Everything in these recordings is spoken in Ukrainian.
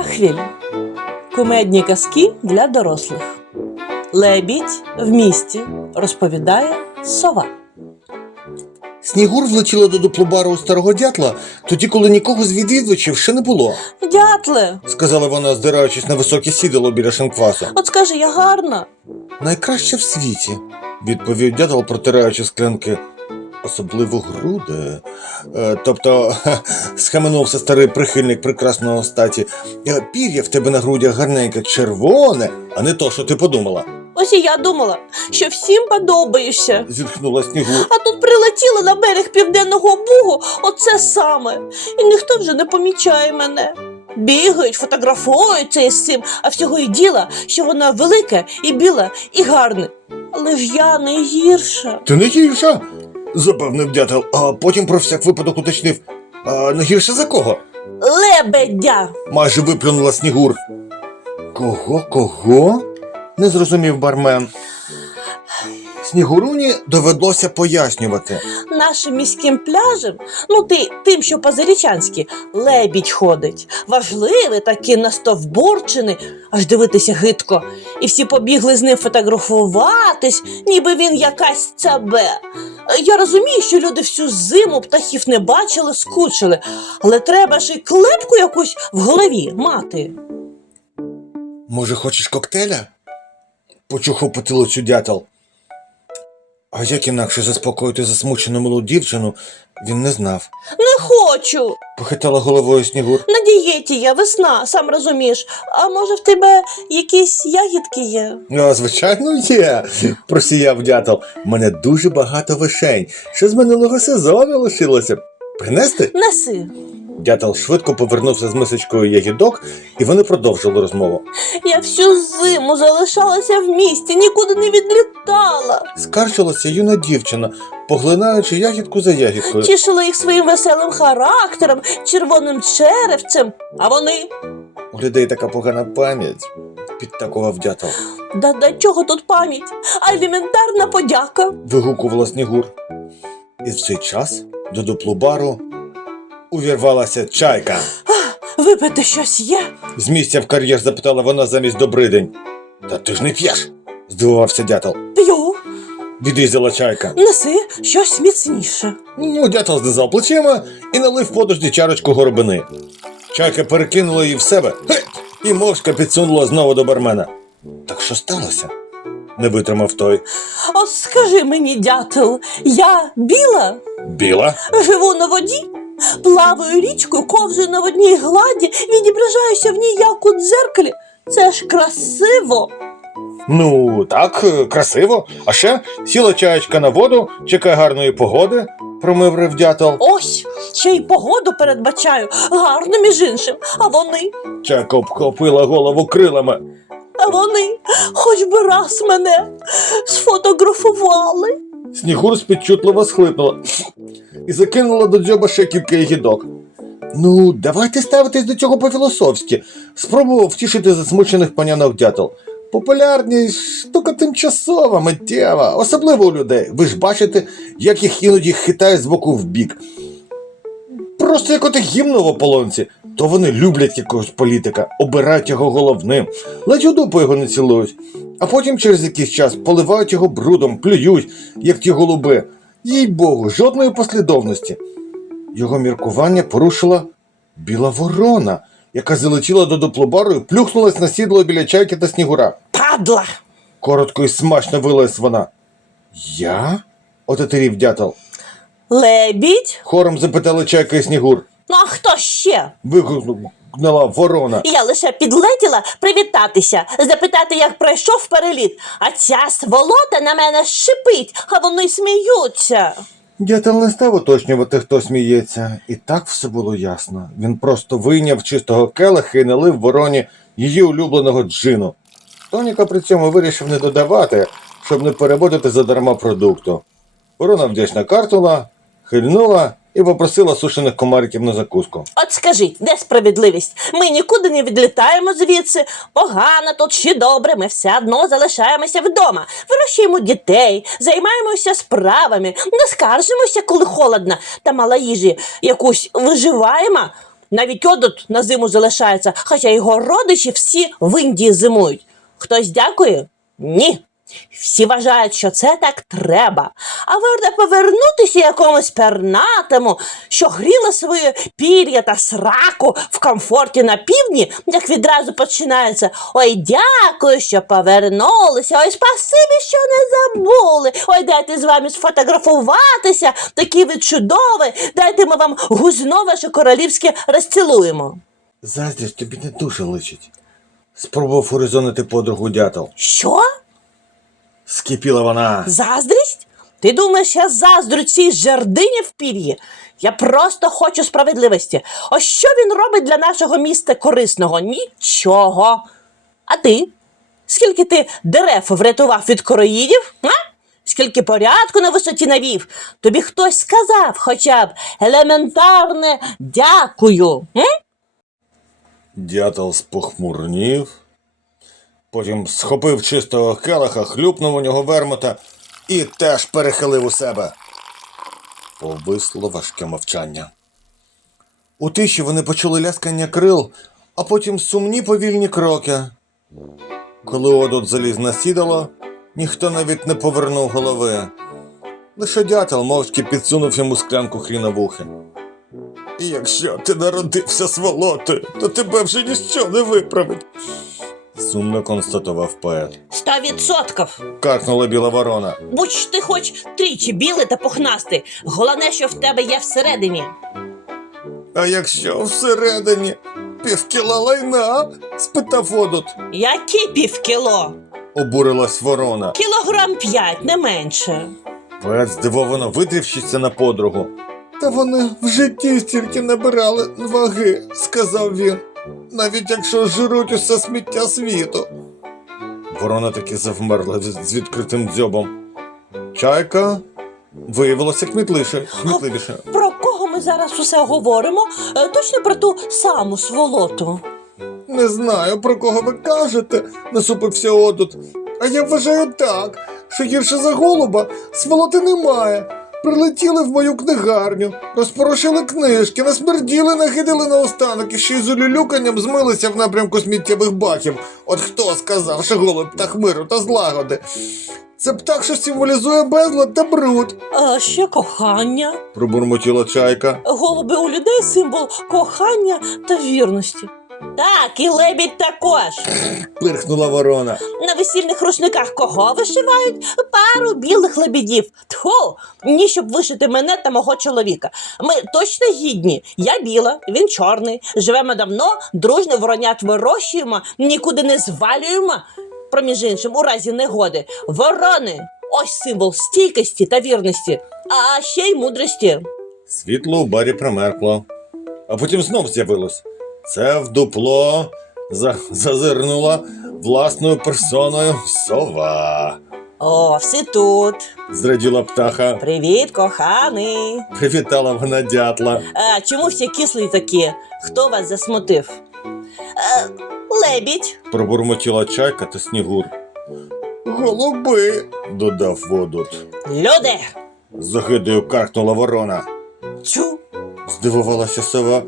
Кахвіль. Кумедні казки для дорослих. Лебідь в місті розповідає сова. Снігур влетіла до дуплобару у старого дятла, тоді, коли нікого з відвідувачів ще не було, Дятле, сказала вона, здираючись на високе сідало біля шинквасу. от скажи, я гарна. Найкраще в світі, відповів дятел, протираючи склянки. Особливо груди. Е, тобто, схаменувся старий прихильник прекрасного статі. Е, Пір'я в тебе на грудях гарненьке червоне, а не то, що ти подумала, Ось і я думала, що всім подобаєшся. зітхнула снігур. А тут прилетіла на берег південного бугу оце саме. І ніхто вже не помічає мене. Бігають, фотографуються із цим, а всього і діла, що вона велика і біла, і гарна. Але ж я не гірша. Ти не гірша, запевнив дятел, а потім про всяк випадок уточнив. А не гірше за кого? Лебедя! майже виплюнула снігур. Кого, кого? не зрозумів бармен. Снігуруні довелося пояснювати. Нашим міським пляжем, ну ти тим, що по-зарічанськи, лебідь ходить. Важливий такий настовбурчений, аж дивитися гидко. І всі побігли з ним фотографуватись, ніби він якась цабе. Я розумію, що люди всю зиму птахів не бачили, скучили, але треба ж і клепку якусь в голові мати. Може, хочеш коктейля? Почухав потилицю дятел. А як інакше заспокоїти засмучену милу дівчину, він не знав. Не хочу. Похитала головою снігур. На дієті я весна, сам розумієш. А може в тебе якісь ягідки є? А, звичайно, є, просіяв дятел. Мене дуже багато вишень. Ще з минулого сезону лишилося. Принести? Неси. Дятел швидко повернувся з мисочкою ягідок, і вони продовжили розмову. Я всю зиму залишалася в місті, нікуди не відлітала. Скаржилася юна дівчина, поглинаючи ягідку за ягідкою. Тішила їх своїм веселим характером, червоним черевцем. А вони У людей така погана пам'ять, підтакував дятел. да до чого тут пам'ять? А елементарна подяка. Вигукувала снігур. І в цей час до дуплу-бару увірвалася чайка. Випити щось є? З місця в кар'єр запитала вона замість добридень. Та ти ж не п'єш, здивувався дятел. П'ю, Відрізала чайка. неси щось міцніше. Ну, дятел знизав плечима і налив подожді чарочку горобини. Чайка перекинула її в себе і мовчка підсунула знову до бармена. Так що сталося? не витримав той. От скажи мені, дятел, я біла, Біла? живу на воді, плаваю річкою, ковзую на водній гладі, відображаюся в ній як у дзеркалі. Це ж красиво. Ну, так, красиво. А ще сіла чаєчка на воду, чекає гарної погоди, промиврив дятел. Ось, ще й погоду передбачаю, гарно між іншим. А вони, Чайка обхопила голову крилами. а вони, хоч би раз мене сфотографували. Снігур спідчутливо схлипнула і закинула до дзьоба ще кілька ягідок. Ну, давайте ставитись до цього по-філософськи. Спробував втішити засмучених панянок дятел. Популярність штука тимчасова, миттєва, особливо у людей. Ви ж бачите, як їх іноді хитає з боку в бік. Просто як оте гімно в ополонці, то вони люблять якогось політика, обирають його головним, ледь у дупу його не цілують, а потім через якийсь час поливають його брудом, плюють, як ті голуби. Їй Богу, жодної послідовності. Його міркування порушила біла ворона, яка залетіла до дуплобару і плюхнулась на сідло біля чайки та снігура. Падла. Коротко і смачно вилась вона. Я? отетерів дятел. Лебідь? Хором запитали чайка і снігур. Ну а хто ще? Вигукнула ворона. Я лише підлетіла привітатися, запитати, як пройшов переліт. А ця сволота на мене шипить, а вони сміються. Дятел не став уточнювати, хто сміється, і так все було ясно. Він просто вийняв чистого келиха і налив вороні її улюбленого джину. Тоніка при цьому вирішив не додавати, щоб не переводити задарма продукту. Ворона вдячна картула, хильнула і попросила сушених комариків на закуску. От скажіть, де справедливість? Ми нікуди не відлітаємо звідси. Погано тут чи добре, ми все одно залишаємося вдома, вирощуємо дітей, займаємося справами, не скаржимося, коли холодно та мала їжі якусь виживаємо. Навіть одут на зиму залишається, хоча його родичі всі в Індії зимують. Хтось дякує? Ні. Всі вважають, що це так треба. А варто повернутися якомусь пернатому, що гріли своє пір'я та сраку в комфорті на півдні, як відразу починається. Ой, дякую, що повернулися. Ой, спасибі, що не забули. Ой, дайте з вами сфотографуватися. Такі ви чудові. Дайте ми вам гузно ваше королівське розцілуємо. Заздрість тобі не дуже личить. Спробував урезонити подругу дятел. Що? Скипіла вона. Заздрість? Ти думаєш, я заздрю цій жердині в пір'ї? Я просто хочу справедливості. Ось що він робить для нашого міста корисного? Нічого. А ти? Скільки ти дерев врятував від короїдів? А? Скільки порядку на висоті навів? Тобі хтось сказав хоча б елементарне дякую. М? Дятел спохмурнів, потім схопив чистого келиха, хлюпнув у нього вермута і теж перехилив у себе. Повисло важке мовчання. У тиші вони почули ляскання крил, а потім сумні повільні кроки. Коли Одот заліз на сідало, ніхто навіть не повернув голови. Лише дятел мовчки підсунув йому склянку хріна в ухи. Якщо ти народився сволотою, то тебе вже ніщо не виправить. Сумно констатував поет. Сто відсотків. Каркнула біла ворона. Будь ти хоч тричі білий та пухнастий. Головне, що в тебе є всередині. А якщо всередині півкіла лайна? спитав Одот. Які півкіло? Обурилась ворона. Кілограм п'ять, не менше. Поет здивовано видрівшися на подругу. Та вони в житті стільки набирали ваги, сказав він, навіть якщо жируть усе сміття світу. Ворона таки завмерла з відкритим дзьобом. Чайка виявилася кмітлише, кмітливіше. Про кого ми зараз усе говоримо? Е, Точно про ту саму сволоту. Не знаю, про кого ви кажете, насупився Одут. А я вважаю так, що гірше за голуба сволоти немає. Прилетіли в мою книгарню, розпорошили книжки, насмерділи, нахидили на останок і ще й з улюлюканням змилися в напрямку сміттєвих баків. От хто сказав, що голуб птах миру та злагоди? Це птах, що символізує безлад та бруд, А ще кохання. пробурмотіла чайка. Голуби у людей символ кохання та вірності. Так, і лебідь також. Пирхнула ворона. На весільних рушниках кого вишивають? Пару білих лебідів. Тьфу, ні, щоб вишити мене та мого чоловіка. Ми точно гідні. Я біла, він чорний. Живемо давно, дружно воронят вирощуємо, нікуди не звалюємо. Проміж іншим, у разі негоди. Ворони ось символ стійкості та вірності, а ще й мудрості. Світло у барі промеркло, а потім знов з'явилось. Це в дупло за- зазирнула власною персоною сова. О, всі тут. Зраділа птаха, Привіт, коханий. привітала вона дятла. А, чому всі кислі такі? Хто вас засмутив? Е, лебідь. Пробурмотіла чайка та снігур. Голуби, додав водут. Люди. З загидою каркнула ворона. Чу. Здивувалася сова,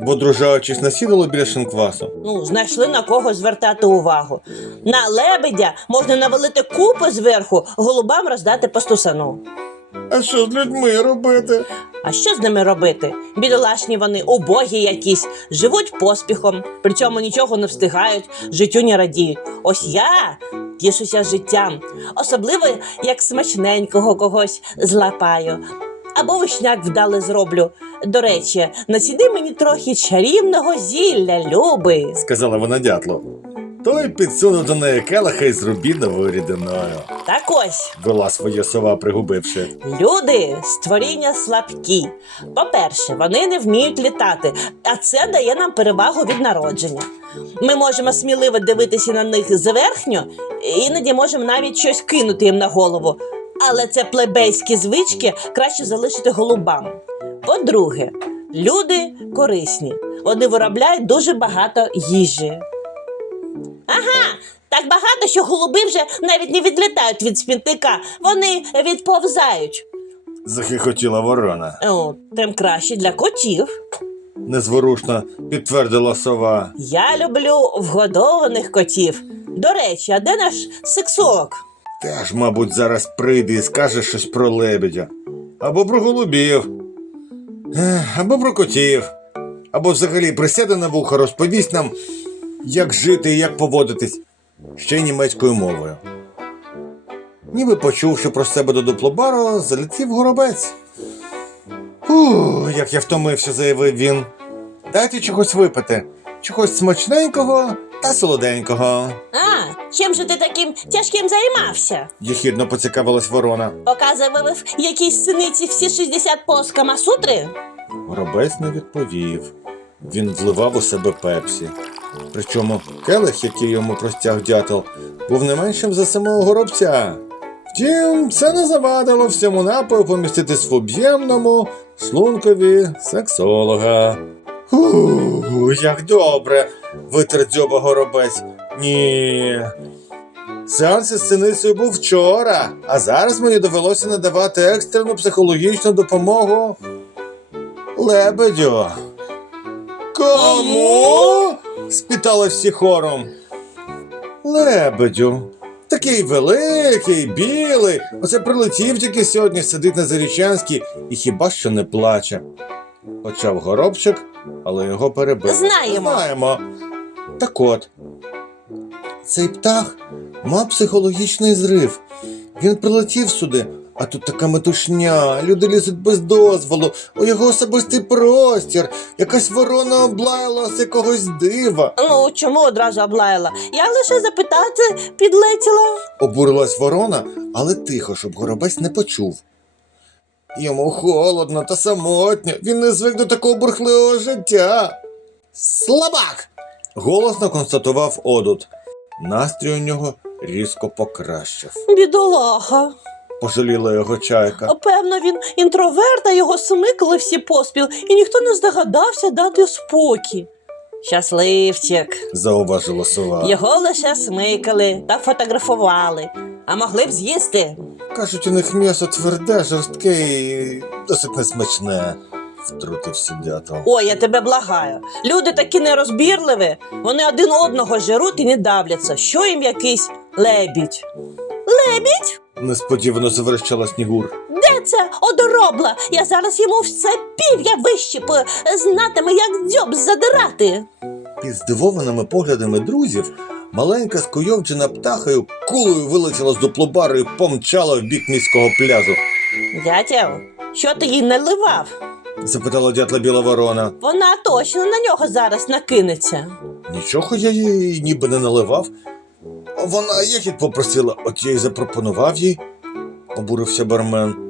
водружаючись на сідало біля шинквасу. Ну, знайшли на кого звертати увагу. На лебедя можна навалити купи зверху, голубам роздати по стусану. А що з людьми робити? А що з ними робити? Бідолашні вони, убогі якісь, живуть поспіхом, при цьому нічого не встигають, життю не радіють. Ось я тішуся життям, особливо як смачненького когось злапаю. Або вишняк вдали зроблю. До речі, націни мені трохи чарівного зілля, любий. сказала вона дятлу. Той підсунув до неї келиха із рубіновою рідиною. Так ось. Вела своє сова, пригубивши. Люди створіння слабкі. По-перше, вони не вміють літати, а це дає нам перевагу від народження. Ми можемо сміливо дивитися на них зверхньо, іноді можемо навіть щось кинути їм на голову. Але це плебейські звички краще залишити голубам. По-друге, люди корисні. Вони виробляють дуже багато їжі. Ага, так багато, що голуби вже навіть не відлітають від смітника, вони відповзають. Захихотіла ворона. О, тим краще для котів. незворушно підтвердила сова. Я люблю вгодованих котів. До речі, а де наш сексолог? Теж, мабуть, зараз прийде і скаже щось про лебедя. Або про голубів, або про котів, або взагалі присяде на вухо, розповість нам, як жити і як поводитись ще й німецькою мовою. Ніби почувши про себе до дуплобару, залетів горобець. Ух, як я втомився, заявив він. Дайте чогось випити, чогось смачненького та солоденького. А, чим же ти таким тяжким займався? Єхідно поцікавилась ворона. Показував якісь синиці всі 60 поз Камасутри? Горобець не відповів. Він вливав у себе пепсі. Причому келих, який йому простяг дятел, був не меншим за самого горобця. Втім, це не завадило всьому напою поміститись в об'ємному шлункові сексолога. Фу, як добре. витер дзьоба горобець. Ні. Сеанс із синицею був вчора, а зараз мені довелося надавати екстрену психологічну допомогу Лебедю. Кому? спитали всі хором. Лебедю. Такий великий, білий. Оце прилетів тільки сьогодні, сидить на Зарічанській і хіба що не плаче. Почав горобчик, але його перебили. Знаємо. Знаємо. Так от. Цей птах мав психологічний зрив. Він прилетів сюди, а тут така метушня, люди лізуть без дозволу, у його особистий простір, якась ворона облаяла з якогось дива. Ну, чому одразу облаяла? Я лише запитати підлетіла. Обурилась ворона, але тихо, щоб горобець не почув. Йому холодно та самотньо, він не звик до такого бурхливого життя. Слабак! голосно констатував Одут. Настрій у нього різко покращив. Бідолаха. Пожаліла його чайка. Певно, він інтроверт, а його смикали всі поспіл, і ніхто не здогадався дати спокій. Щасливчик. зауважила сова. Його лише смикали та фотографували, а могли б з'їсти. Кажуть, у них м'ясо тверде, жорстке і досить несмачне, втрутився дятел. Ой, я тебе благаю. Люди такі нерозбірливі, вони один одного жеруть і не давляться. Що їм якийсь лебідь? Лебідь? Несподівано заверещала снігур. Де це одоробла? Я зараз йому все пів'я вищипу, знатиме, як дзьоб задирати. Під здивованими поглядами друзів маленька скуйовджена птахою кулею вилетіла з дуплобару і помчала в бік міського пляжу. Дятел, що ти їй наливав? Запитала дятла біла ворона. Вона точно на нього зараз накинеться. Нічого я їй ніби не наливав. Вона ягід попросила, от я й запропонував їй, обурився бармен.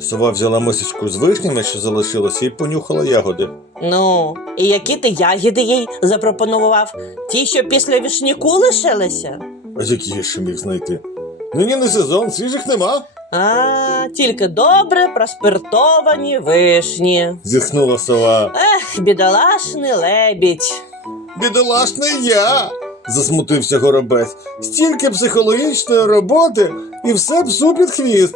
Сова взяла мисочку з вишнями, що залишилося, і понюхала ягоди. Ну, і які ти ягіди їй запропонував? Ті, що після вішніку лишилися? А які я ще міг знайти? Нині не сезон, свіжих нема. А, тільки добре проспиртовані вишні. зітхнула сова. Ех, бідолашний лебідь. Бідолашний я. Засмутився горобець. Стільки психологічної роботи і все псу під хвіст.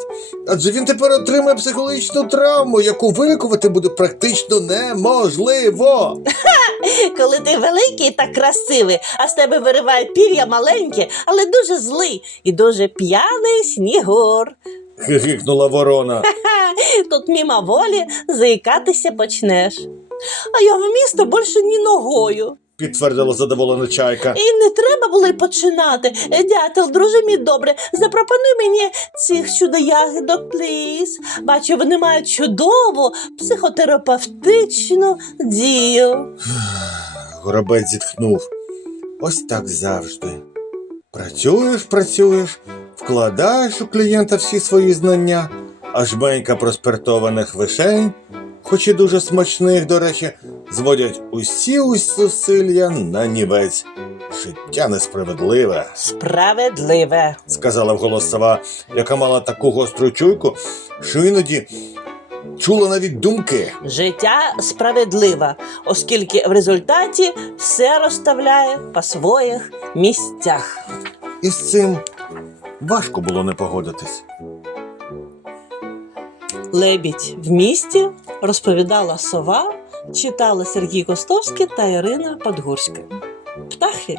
Адже він тепер отримає психологічну травму, яку вилікувати буде практично неможливо. Коли ти великий та красивий, а з тебе вириває пір'я маленьке, але дуже злий і дуже п'яний снігур. хихикнула ворона. Тут мімо волі заїкатися почнеш. А я в місто більше ні ногою. Підтвердила задоволена чайка. І не треба було й починати. Е, Дятел, друже мій добре, запропонуй мені цих чудо-ягідок, пліз. Бачу, вони мають чудову психотерапевтичну дію. Горобець зітхнув. Ось так завжди. Працюєш, працюєш, вкладаєш у клієнта всі свої знання, а жменька проспиртованих вишень, хоч і дуже смачних, до речі, зводять усі зусилля на нівець. Життя несправедливе, Справедливе. сказала вголос сова, яка мала таку гостру чуйку, що іноді чула навіть думки. Життя справедливе, оскільки в результаті все розставляє по своїх місцях. І з цим важко було не погодитись. Лебідь в місті розповідала сова Читали Сергій Костовський та Ірина Подгурська. Птахвіль